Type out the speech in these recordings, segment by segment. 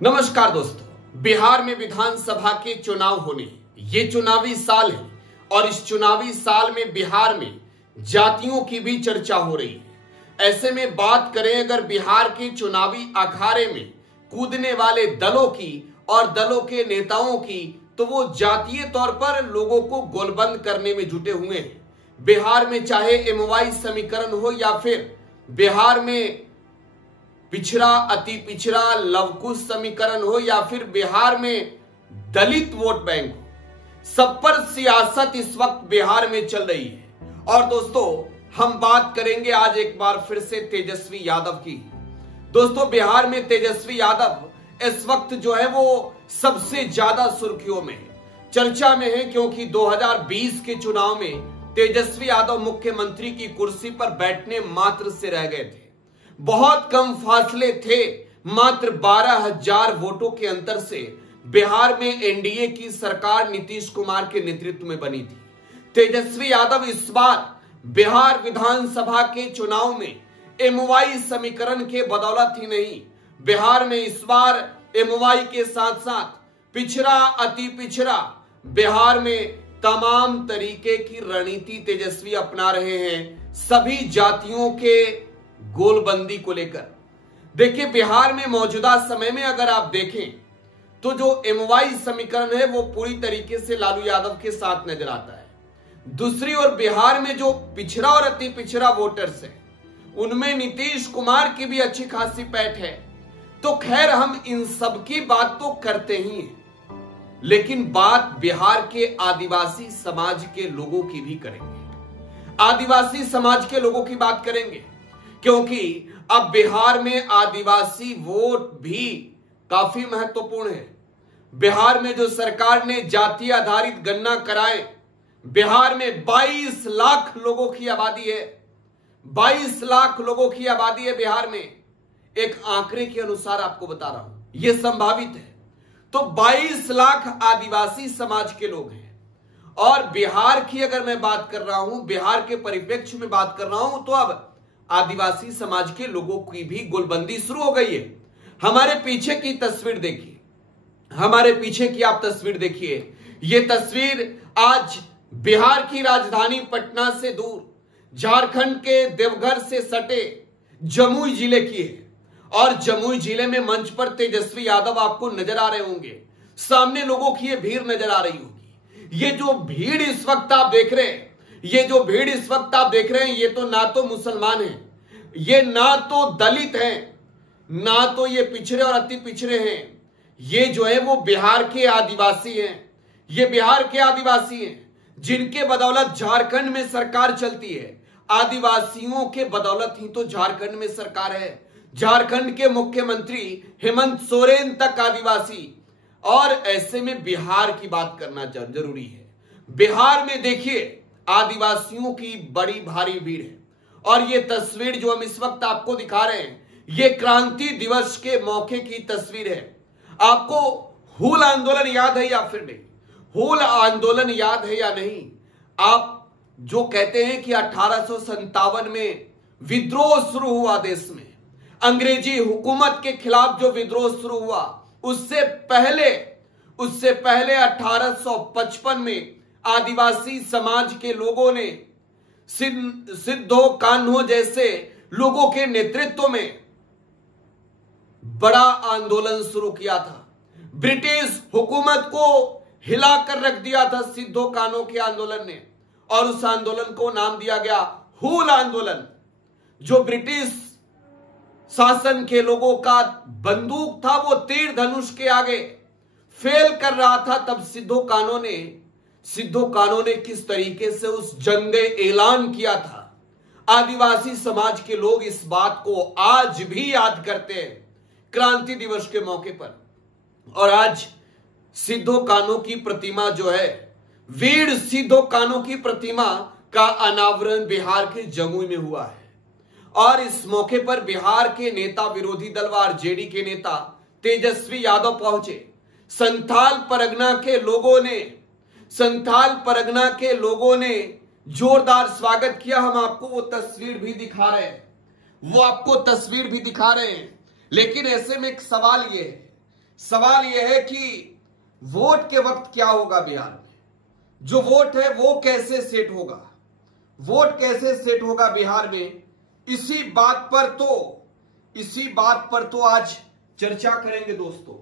नमस्कार दोस्तों, बिहार में विधानसभा के चुनाव होने, ये चुनावी साल है और इस चुनावी साल में बिहार में जातियों की भी चर्चा हो रही है। ऐसे में बात करें अगर बिहार के चुनावी अखाड़े में कूदने वाले दलों की और दलों के नेताओं की, तो वो जातीय तौर पर लोगों को गोलबंद करने में जुटे हुए हैं। बिहार में चाहे एमवाई समीकरण हो या फिर बिहार में पिछड़ा अति पिछड़ा लवकुश समीकरण हो या फिर बिहार में दलित वोट बैंक हो, सब पर सियासत इस वक्त बिहार में चल रही है। और दोस्तों, हम बात करेंगे आज एक बार फिर से तेजस्वी यादव की। दोस्तों, बिहार में तेजस्वी यादव इस वक्त जो है वो सबसे ज्यादा सुर्खियों में चर्चा में है, क्योंकि 2020 के चुनाव में तेजस्वी यादव मुख्यमंत्री की कुर्सी पर बैठने मात्र से रह गए थे। बहुत कम फासले थे, मात्र 12,000 वोटों के अंतर से बिहार में एनडीए की सरकार नीतीश कुमार के नेतृत्व में बनी थी। तेजस्वी यादव इस बार बिहार विधानसभा के चुनाव में एमवाई समीकरण के बदौलत ही नहीं, बिहार में इस बार एमवाई के साथ साथ पिछड़ा अति पिछड़ा बिहार में तमाम तरीके की रणनीति तेजस्वी अपना रहे हैं सभी जातियों के गोलबंदी को लेकर। देखिए, बिहार में मौजूदा समय में अगर आप देखें तो जो एमवाई समीकरण है वो पूरी तरीके से लालू यादव के साथ नजर आता है। दूसरी ओर बिहार में जो पिछड़ा और अति पिछड़ा वोटर्स है उनमें नीतीश कुमार की भी अच्छी खासी पैठ है। तो खैर, हम इन सब की बात तो करते ही हैं, लेकिन बात बिहार के आदिवासी समाज के लोगों की भी करेंगे। आदिवासी समाज के लोगों की बात करेंगे, क्योंकि अब बिहार में आदिवासी वोट भी काफी महत्वपूर्ण है। बिहार में जो सरकार ने जाति आधारित गणना कराए, बिहार में 22 लाख लोगों की आबादी है। 22 लाख लोगों की आबादी है बिहार में, एक आंकड़े के अनुसार आपको बता रहा हूं, यह संभावित है। तो 22 लाख आदिवासी समाज के लोग हैं। और बिहार की अगर मैं बात कर रहा हूं, बिहार के परिप्रेक्ष्य में बात कर रहा हूं, तो अब आदिवासी समाज के लोगों की भी गोलबंदी शुरू हो गई है। हमारे पीछे की तस्वीर देखिए, हमारे पीछे की आप तस्वीर देखिए। यह तस्वीर आज बिहार की राजधानी पटना से दूर झारखंड के देवघर से सटे जमुई जिले की है। और जमुई जिले में मंच पर तेजस्वी यादव आपको नजर आ रहे होंगे, सामने लोगों की ये भीड़ नजर आ रही होगी। ये जो भीड़ इस वक्त आप देख रहे हैं, ये जो भीड़ इस वक्त आप देख रहे हैं, ये तो ना तो मुसलमान हैं, ये ना तो दलित हैं, ना तो ये पिछड़े और अति पिछड़े हैं। ये जो है वो बिहार के आदिवासी हैं। ये बिहार के आदिवासी हैं जिनके बदौलत झारखंड में सरकार चलती है। आदिवासियों के बदौलत ही तो झारखंड में सरकार है। झारखंड के मुख्यमंत्री हेमंत सोरेन तक आदिवासी। और ऐसे में बिहार की बात करना जरूरी है। बिहार में देखिए, आदिवासियों की बड़ी भारी भीड़ है। और ये तस्वीर जो हम इस वक्त आपको दिखा रहे हैं, ये क्रांति दिवस के मौके की तस्वीर है। आपको हूल आंदोलन याद है या फिर नहीं? हूल आंदोलन याद है या नहीं? आप जो कहते हैं कि 1857 में विद्रोह शुरू हुआ देश में, अंग्रेजी हुकूमत के खिलाफ जो विद्रोह शुरू हुआ, उससे पहले 1855 में आदिवासी समाज के लोगों ने सिद्धो कान्हो जैसे लोगों के नेतृत्व में बड़ा आंदोलन शुरू किया था। ब्रिटिश हुकूमत को हिलाकर रख दिया था सिद्धो कान्हो के आंदोलन ने। और उस आंदोलन को नाम दिया गया हूल आंदोलन। जो ब्रिटिश शासन के लोगों का बंदूक था वो तीर धनुष के आगे फेल कर रहा था, तब सिद्धो कान्हो ने किस तरीके से उस जंग ऐलान किया था। आदिवासी समाज के लोग इस बात को आज भी याद करते हैं क्रांति दिवस के मौके पर। और आज सिद्धो कान्हो की प्रतिमा जो है, वीर सिद्धो कान्हो की प्रतिमा का अनावरण बिहार के जमुई में हुआ है। और इस मौके पर बिहार के नेता, विरोधी दल व आरजेडी के नेता तेजस्वी यादव पहुंचे। संथाल परगना के लोगों ने जोरदार स्वागत किया। हम आपको वो तस्वीर भी दिखा रहे हैं, लेकिन ऐसे में एक सवाल ये है सवाल यह है कि वोट के वक्त क्या होगा बिहार में, जो वोट है वो कैसे सेट होगा, वोट कैसे सेट होगा बिहार में, इसी बात पर तो आज चर्चा करेंगे दोस्तों,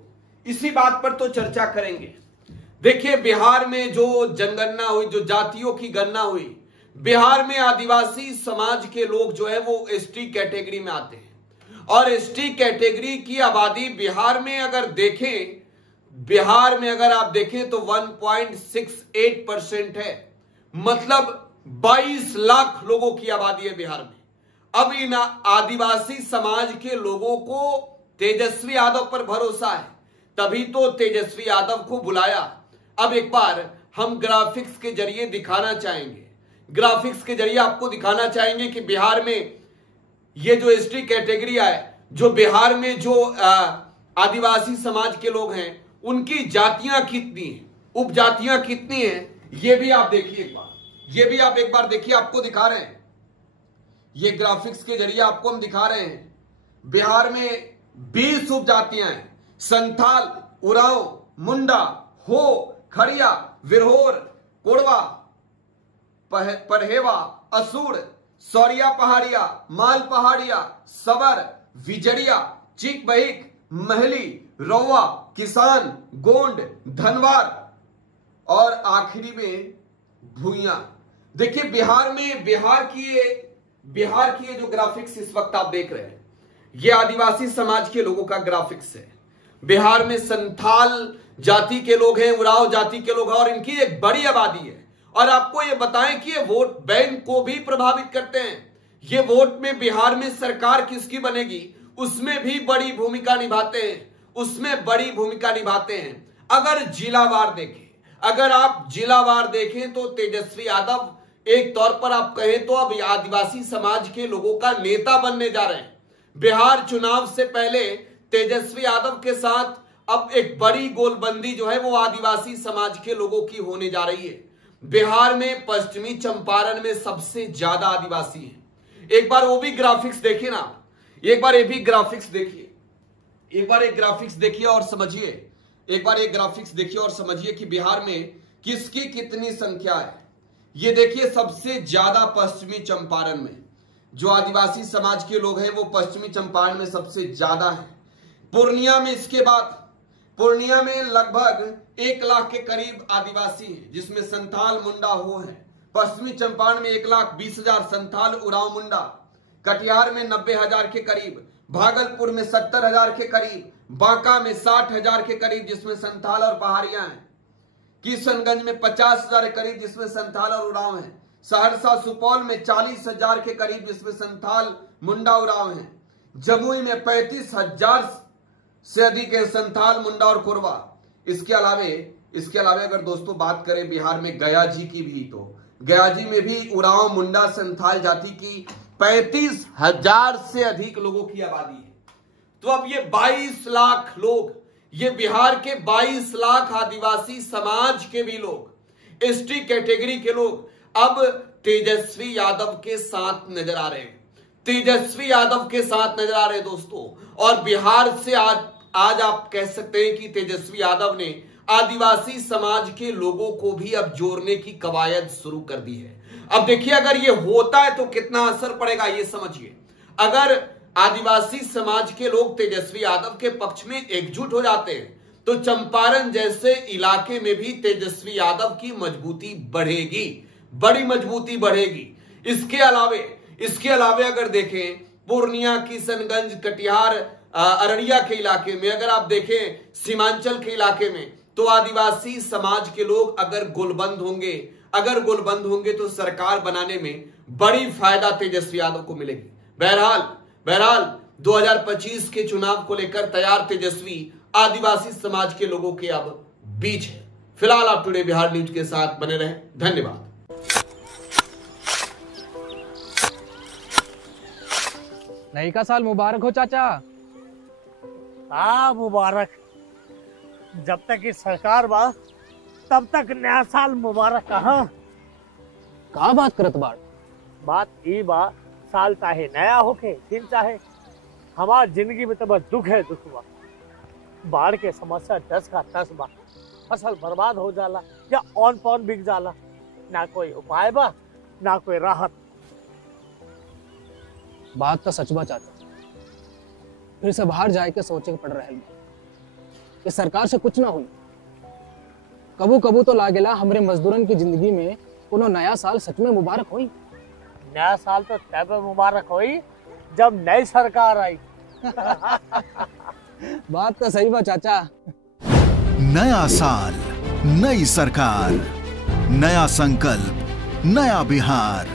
इसी बात पर तो चर्चा करेंगे। देखिए, बिहार में जो जनगणना हुई, जो जातियों की गणना हुई, बिहार में आदिवासी समाज के लोग जो है वो एसटी कैटेगरी में आते हैं, और एसटी कैटेगरी की आबादी बिहार में अगर आप देखें तो 1.68% है, मतलब 22 लाख लोगों की आबादी है बिहार में। अब इन आदिवासी समाज के लोगों को तेजस्वी यादव पर भरोसा है, तभी तो तेजस्वी यादव को बुलाया। अब एक बार हम ग्राफिक्स के जरिए दिखाना चाहेंगे, ग्राफिक्स के जरिए आपको दिखाना चाहेंगे कि बिहार में ये जो एसटी कैटेगरी है, जो बिहार में जो आदिवासी समाज के लोग हैं, उनकी जातियां कितनी हैं, उपजातियां कितनी हैं, ये भी आप देखिए एक बार, ये भी आप एक बार देखिए, आपको दिखा रहे हैं, ये ग्राफिक्स के जरिए आपको हम दिखा रहे हैं। बिहार में 20 उपजातियां हैं, संथाल, उरांव, मुंडा, हो, खड़िया, विरहोर, कोड़वा, परहेवा, असुर, सौरिया पहाड़िया, माल पहाड़िया, सबर, विजड़िया, चिक बहिक, महली, रौवा, किसान, गोंड, धनवार और आखिरी में भूइया। देखिए, बिहार की ये जो ग्राफिक्स इस वक्त आप देख रहे हैं, ये आदिवासी समाज के लोगों का ग्राफिक्स है। बिहार में संथाल जाति के लोग हैं, उरांव जाति के लोग हैं, और इनकी एक बड़ी आबादी है। और आपको ये बताएं कि ये वोट बैंक को भी प्रभावित करते हैं। ये वोट में बिहार में सरकार किसकी बनेगी, उसमें भी बड़ी भूमिका निभाते हैं, अगर आप जिलावार देखें तो तेजस्वी यादव एक तौर पर आप कहें तो अब आदिवासी समाज के लोगों का नेता बनने जा रहे हैं। बिहार चुनाव से पहले तेजस्वी यादव के साथ अब एक बड़ी गोलबंदी जो है वो आदिवासी समाज के लोगों की होने जा रही है। बिहार में पश्चिमी चंपारण में सबसे ज्यादा आदिवासी हैं। एक बार वो भी ग्राफिक्स देखिए ना, एक बार ये भी ग्राफिक्स देखिए, एक बार एक ग्राफिक्स देखिए और समझिए कि बिहार में किसकी कितनी संख्या है। ये देखिए, सबसे ज्यादा पश्चिमी चंपारण में जो आदिवासी समाज के लोग हैं वो पश्चिमी चंपारण में सबसे ज्यादा है। पूर्णिया में इसके बाद पूर्णिया में लगभग 1 लाख के करीब आदिवासी हैं, जिसमें संथाल, मुंडा, हो है। पश्चिमी चंपारण में 1,20,000 संथाल, उरांव, मुंडा। कटिहार में 90,000 के करीब, भागलपुर में 70,000 के करीब, बांका में 60,000 के करीब जिसमें संथाल और पहाड़ियां हैं, किशनगंज में 50,000 के करीब जिसमें संथाल और उरांव हैं, सहरसा सुपौल में 40,000 के करीब जिसमें संथाल, मुंडा, उरांव हैं, जमुई में 35,000 से अधिक है संथाल, मुंडा और कोरवा। इसके अलावे अगर दोस्तों बात करें बिहार में गया जी की भी, तो गया जी में भी उरांव, मुंडा, संथाल जाति की 35,000 से अधिक लोगों की आबादी है। तो अब ये 22 लाख लोग, ये बिहार के 22 लाख आदिवासी समाज के भी लोग, एसटी कैटेगरी के लोग अब तेजस्वी यादव के साथ नजर आ रहे हैं, दोस्तों। और बिहार से आज आप कह सकते हैं कि तेजस्वी यादव ने आदिवासी समाज के लोगों को भी अब जोड़ने की कवायद शुरू कर दी है। अब देखिए, अगर ये होता है तो कितना असर पड़ेगा ये समझिए। अगर आदिवासी समाज के लोग तेजस्वी यादव के पक्ष में एकजुट हो जाते हैं तो चंपारण जैसे इलाके में भी तेजस्वी यादव की मजबूती बढ़ेगी, बड़ी मजबूती बढ़ेगी। इसके अलावे अगर देखें पूर्णिया, किशनगंज, कटिहार, अररिया के इलाके में, अगर आप देखें सीमांचल के इलाके में, तो आदिवासी समाज के लोग अगर गोलबंद होंगे तो सरकार बनाने में बड़ी फायदा तेजस्वी यादव को मिलेगी। बहरहाल 2025 के चुनाव को लेकर तैयार तेजस्वी आदिवासी समाज के लोगों के अब बीच है। फिलहाल आप टुडे बिहार न्यूज के साथ बने रहें। धन्यवाद। नई का साल मुबारक हो चाचा। मुबारक। जब तक ये सरकार बा तब तक नया साल मुबारक। का बात करत बात ई बा, साल चाहे नया होके दिन चाहे, हमार जिंदगी में तो बस दुख है, दुख बा। बाढ़ के समस्या 10 का 10 बा। फसल बर्बाद हो जाला या ऑन पॉन बिक जाला, ना कोई उपाय बा ना कोई राहत। बात तो सच बा चाचा, फिर से बाहर जाए के सोचे के पड़ रहा है कि सरकार से कुछ ना हुई। कबू कबू तो लागेला हमरे मजदूरन की जिंदगी में कोनो नया साल सच में मुबारक हुई। नया साल तो तब मुबारक हुई जब नई सरकार आई। बात तो सही बा चाचा। नया साल, नई सरकार, नया संकल्प, नया बिहार।